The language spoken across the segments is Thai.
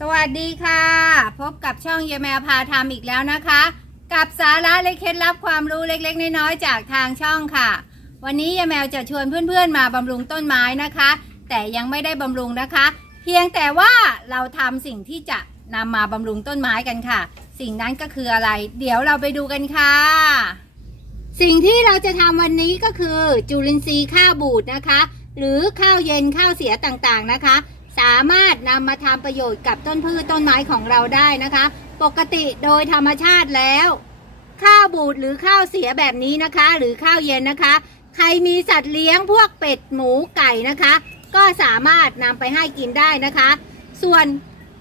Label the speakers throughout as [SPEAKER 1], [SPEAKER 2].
[SPEAKER 1] สวัสดีค่ะ พบกับช่องเยแมวพาทำอีกแล้วนะคะ กับสาระและเคล็ดลับความรู้เล็กๆ น้อยๆจากทางช่องค่ะ วันนี้ยายแมวจะชวนเพื่อนๆ มาบำรุงต้นไม้นะคะ แต่ยังไม่ได้บำรุงนะคะ เพียงแต่ว่าเราทำสิ่งที่จะนำมาบำรุงต้นไม้กันค่ะ สิ่งนั้นก็คืออะไร เดี๋ยวเราไปดูกันค่ะ สิ่งที่เราจะทำวันนี้ก็คือจุลินทรีย์ข้าวบูดนะคะ หรือข้าวเย็นข้าวเสียต่างๆนะคะ สามารถนำมาทำประโยชน์กับต้นพืชต้นไม้ของเราได้นะคะ ปกติโดยธรรมชาติแล้ว ข้าวบูดหรือข้าวเสียแบบนี้นะคะ หรือข้าวเย็นนะคะ ใครมีสัตว์เลี้ยงพวกเป็ดหมูไก่นะคะ ก็สามารถนำไปให้กินได้นะคะ ส่วน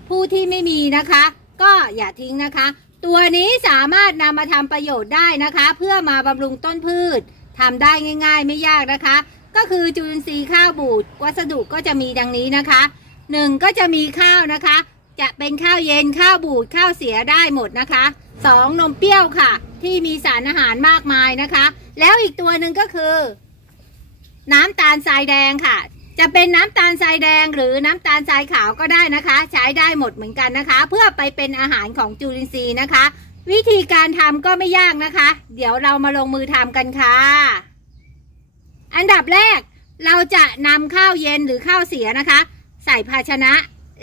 [SPEAKER 1] ผู้ที่ไม่มีนะคะ ก็อย่าทิ้งนะคะ ตัวนี้สามารถนำมาทำประโยชน์ได้นะคะ เพื่อมาบำรุงต้นพืชทำได้ง่าย ๆ ไม่ยากนะคะ ก็คือจุลินทรีย์ข้าวบูดวัสดุก็จะมีดังนี้นะคะ หนึ่งก็จะมีข้าวนะคะ จะเป็นข้าวเย็นข้าวบูดข้าวเสียได้หมดนะคะสองนมเปรี้ยวค่ะ ที่มีสารอาหารมากมายนะคะ แล้วอีกตัวหนึ่งก็คือ น้ำตาลทรายแดงค่ะ จะเป็นน้ำตาลทรายแดงหรือน้ำตาลทรายขาวก็ได้นะคะ ใช้ได้หมดเหมือนกันนะคะ เพื่อไปเป็นอาหารของจุลินทรีย์นะคะ วิธีการทำก็ไม่ยากนะคะ เดี๋ยวเรามาลงมือทำกันค่ะ อันดับแรกเราจะนำข้าวเย็นหรือข้าวเสียนะคะ ใส่ภาชนะ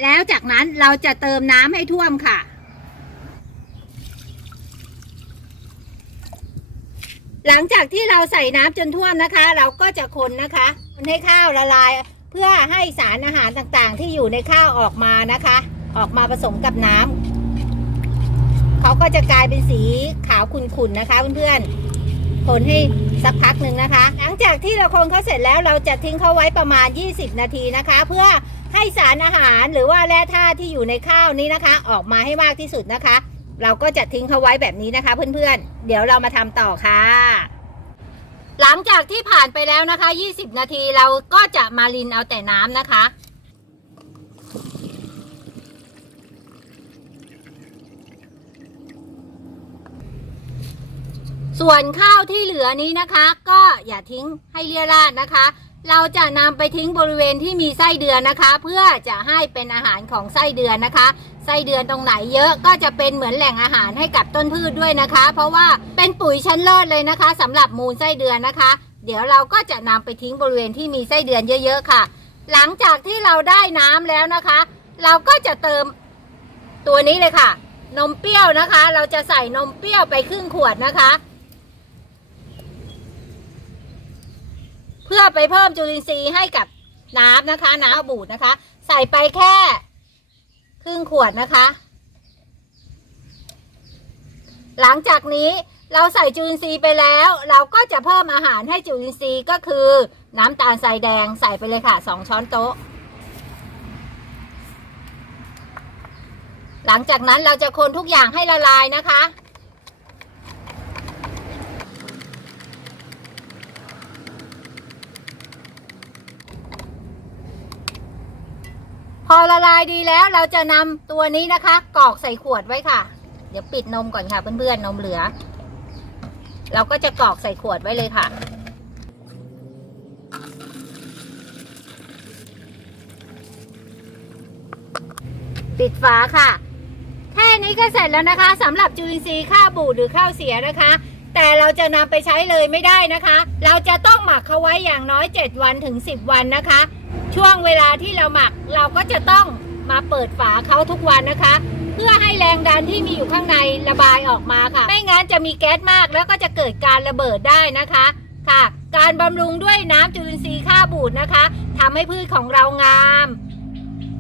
[SPEAKER 1] แล้วจากนั้นเราจะเติมน้ำให้ท่วมค่ะ หลังจากที่เราใส่น้ำจนท่วมนะคะ เราก็จะคนนะคะคนให้ข้าวละลายเพื่อให้สารอาหารต่างๆ ที่อยู่ในข้าวออกมานะคะ ออกมาผสมกับน้ำเขาก็จะกลายเป็นสีขาวขุ่นๆนะคะเพื่อนๆคนให้สักพักหนึ่งนะคะ หลังจากที่เราคนเขาเสร็จแล้วเราจะทิ้งเขาไว้ประมาณ 20 นาทีนะคะ เพื่อ ให้สารอาหารหรือว่าแร่ธาตุที่อยู่ในข้าวนี้นะคะ ออกมาให้มากที่สุดนะคะ เราก็จะทิ้งเขาไว้แบบนี้นะคะ เพื่อนๆ เดี๋ยวเรามาทำต่อค่ะ หลังจากที่ผ่านไปแล้วนะคะ 20 นาทีเราก็จะมารินเอาแต่น้ำนะคะส่วนข้าวที่เหลือนี้นะคะ ก็อย่าทิ้งให้เลี่ยราดนะคะ เราจะนำไปทิ้งบริเวณที่มีไส้เดือนนะคะ เพื่อจะให้เป็นอาหารของไส้เดือนนะคะ ไส้เดือนตรงไหนเยอะก็จะเป็นเหมือนแหล่งอาหารให้กับต้นพืชด้วยนะคะ เพราะว่าเป็นปุ๋ยชั้นเลิศเลยนะคะสำหรับมูลไส้เดือนนะคะ เดี๋ยวเราก็จะนำไปทิ้งบริเวณที่มีไส้เดือนเยอะๆค่ะ หลังจากที่เราได้น้ำแล้วนะคะ เราก็จะเติมตัวนี้เลยค่ะ นมเปรี้ยวนะคะ เราจะใส่นมเปรี้ยวไปครึ่งขวดนะคะ พื่อไปเพิ่มจุลินทรีย์ให้กับน้ำนะคะ น้ำบูดนะคะ ใส่ไปแค่ ครึ่งขวดนะคะ หลังจากนี้เราใส่จุลินทรีย์ไปแล้ว เราก็จะเพิ่มอาหารให้จุลินทรีย์ก็คือ น้ำตาลทรายแดงใส่ไปเลยค่ะสองช้อนโต๊ะ หลังจากนั้นเราจะคนทุกอย่างให้ละลายนะคะ อละลายดีแล้วเราจะนำตัวนี้นะคะ กรอกใส่ขวดไว้ค่ะ เดี๋ยวปิดนมก่อนค่ะเพื่อนๆนมเหลือ เราก็จะกรอกใส่ขวดไว้เลยค่ะ ปิดฝาค่ะ แค่นี้ก็เสร็จแล้วนะคะสำหรับจุลินทรีย์ข้าวบูดหรือข้าวเสียนะคะ แต่เราจะนำไปใช้เลยไม่ได้นะคะ เราจะต้องหมักเขาไว้อย่างน้อย 7 วันถึง 10 วันนะคะ ช่วงเวลาที่เราหมักเราก็จะต้องมาเปิดฝาเขาทุกวันนะคะ เพื่อให้แรงดันที่มีอยู่ข้างในระบายออกมาค่ะ ไม่งั้นจะมีแก๊สมากแล้วก็จะเกิดการระเบิดได้นะคะค่ะ การบำรุงด้วยน้ำจุลินทรีย์ข้าวบูดนะคะทำให้พืชของเรางาม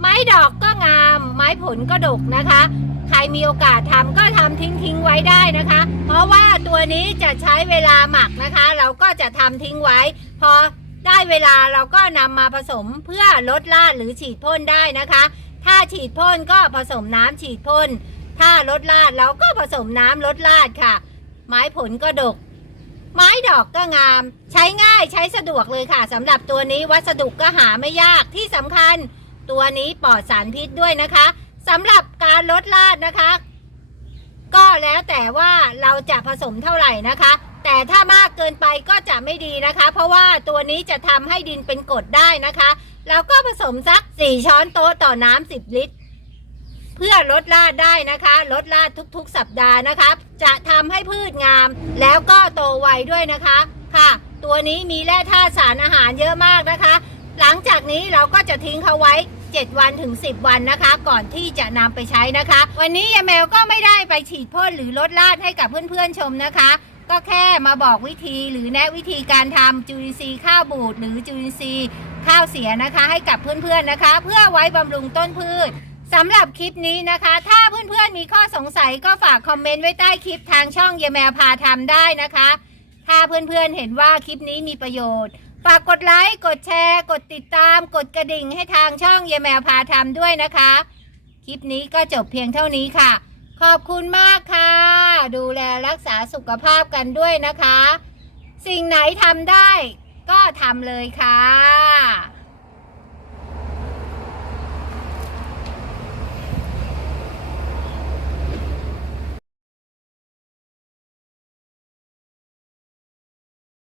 [SPEAKER 1] ไม้ดอกก็งาม ไม้ผลก็ดกนะคะ ใครมีโอกาสทำก็ทำทิ้งทิ้งไว้ได้นะคะ เพราะว่าตัวนี้จะใช้เวลาหมักนะคะ เราก็จะทำทิ้งไว้ พอ ได้เวลาเราก็นำมาผสมเพื่อลดราดหรือฉีดพ่นได้นะคะ ถ้าฉีดพ่นก็ผสมน้ำฉีดพ่น ถ้าลดราดเราก็ผสมน้ำลดราดค่ะ ไม้ผลก็ดก ไม้ดอกก็งาม ใช้ง่ายใช้สะดวกเลยค่ะสำหรับตัวนี้วัสดุก็หาไม่ยากที่สำคัญ ตัวนี้ปลอดสารพิษด้วยนะคะสำหรับการลดราดนะคะ ก็แล้วแต่ว่าเราจะผสมเท่าไหร่นะคะ แต่ถ้ามากเกินไปก็จะไม่ดีนะคะ เพราะว่าตัวนี้จะทำให้ดินเป็นกรดได้นะคะ แล้วก็ผสมสัก 4 ช้อนโต๊ะต่อน้ำ10 ลิตร เพื่อลดรากได้นะคะ ลดรากทุกๆ สัปดาห์นะคะ จะทำให้พืชงาม แล้วก็โตไวด้วยนะคะค่ะ ตัวนี้มีแร่ธาตุสารอาหารเยอะมากนะคะ หลังจากนี้เราก็จะทิ้งเขาไว้ 7 วันถึง 10 วันนะคะ ก่อนที่จะนำไปใช้นะคะ วันนี้ยายแมวก็ไม่ได้ไปฉีดพ่นหรือลดราดให้กับเพื่อนๆชมนะคะ ก็แค่มาบอกวิธีหรือแนะวิธีการทำจุลินทรีย์ข้าวบูดหรือจุลินทรีย์ข้าวเสียนะคะ ให้กับเพื่อนๆนะคะ เพื่อไว้บำรุงต้นพืชสำหรับคลิปนี้นะคะ ถ้าเพื่อนๆมีข้อสงสัยก็ฝากคอมเมนต์ไว้ใต้คลิปทางช่องเยายแมวพาทำได้นะคะ ถ้าเพื่อนๆเห็นว่าคลิปนี้มีประโยชน์ฝากกดไลค์ กดแชร์ กดติดตาม กดกระดิ่งให้ทางช่องเยายแมวพาทำด้วยนะคะ คลิปนี้ก็จบเพียงเท่านี้ค่ะ ขอบคุณมากค่ะ ดูแลรักษาสุขภาพกันด้วยนะคะ สิ่งไหนทำได้ก็ทำเลยค่ะ